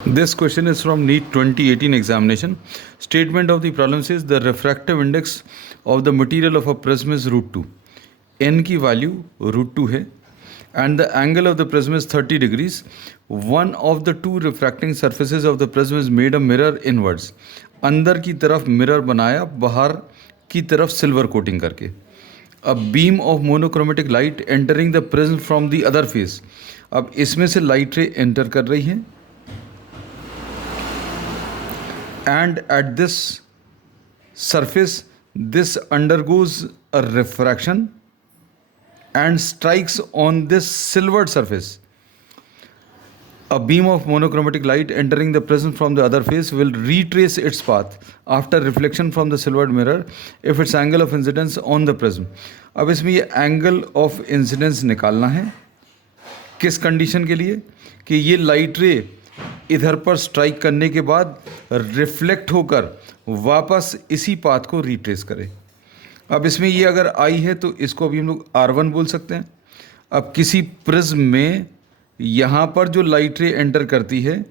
This question is from NEET 2018 examination. Statement of the problem says the refractive index of the material of a prism is √2. N की value √2 है and the angle of the prism is 30 degrees. One of the two refracting surfaces of the prism is made a mirror inwards. अंदर की तरफ mirror बनाया, बाहर की तरफ silver coating करके. A beam of monochromatic light entering the prism from the other face. अब इसमें से लाइट रे एंटर कर रही है and at this surface this undergoes a refraction and strikes on this silvered surface. A beam of monochromatic light entering the prism from the other face will retrace its path after reflection from the silvered mirror if its angle of incidence on the prism. अब इसमें ये angle of incidence निकालना है किस condition के लिए कि ये लाइट रे इधर पर स्ट्राइक करने के बाद रिफ्लेक्ट होकर वापस इसी पाथ को रिट्रेस करे. अब इसमें ये अगर आई है तो इसको अभी हम लोग R1 बोल सकते हैं. अब किसी प्रिज्म में यहाँ पर जो लाइट रे एंटर करती है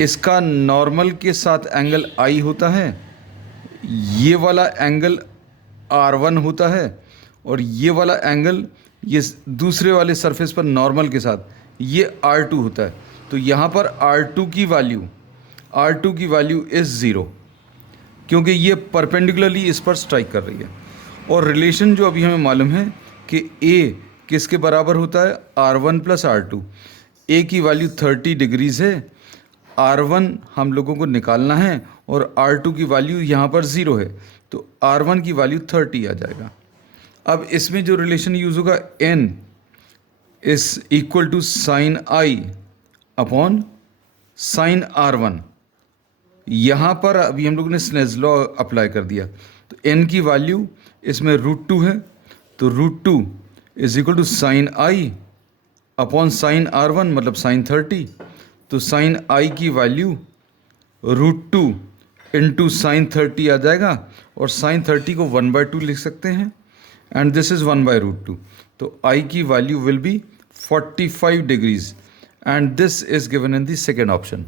इसका नॉर्मल के साथ एंगल I होता है, ये वाला एंगल R1 होता है और ये वाला एंगल ये दूसरे वाले सरफेस पर नॉर्मल के साथ ये R2 होता है. तो यहाँ पर R2 की वैल्यू इज़ 0 क्योंकि ये परपेंडिकुलरली इस पर स्ट्राइक कर रही है. और रिलेशन जो अभी हमें मालूम है कि A किसके बराबर होता है R1 प्लस R2. A की वैल्यू 30 डिग्रीज है, R1 हम लोगों को निकालना है और R2 की वैल्यू यहाँ पर 0 है तो R1 की वैल्यू 30 आ जाएगा. अब इसमें जो रिलेशन यूज़ होगा N is equal to sine I upon sine R1. यहाँ पर अभी हम लोग ने स्नेल्स लॉ अप्लाई कर दिया तो n की वैल्यू इसमें √2 है तो √2 is equal to sine I upon sine R1 मतलब साइन 30. तो साइन I की वैल्यू √2 इंटू साइन 30 आ जाएगा और साइन 30 को 1/2 लिख सकते हैं एंड दिस इज़ 1/√2. तो I की value will be 45 degrees and this is given in the second option.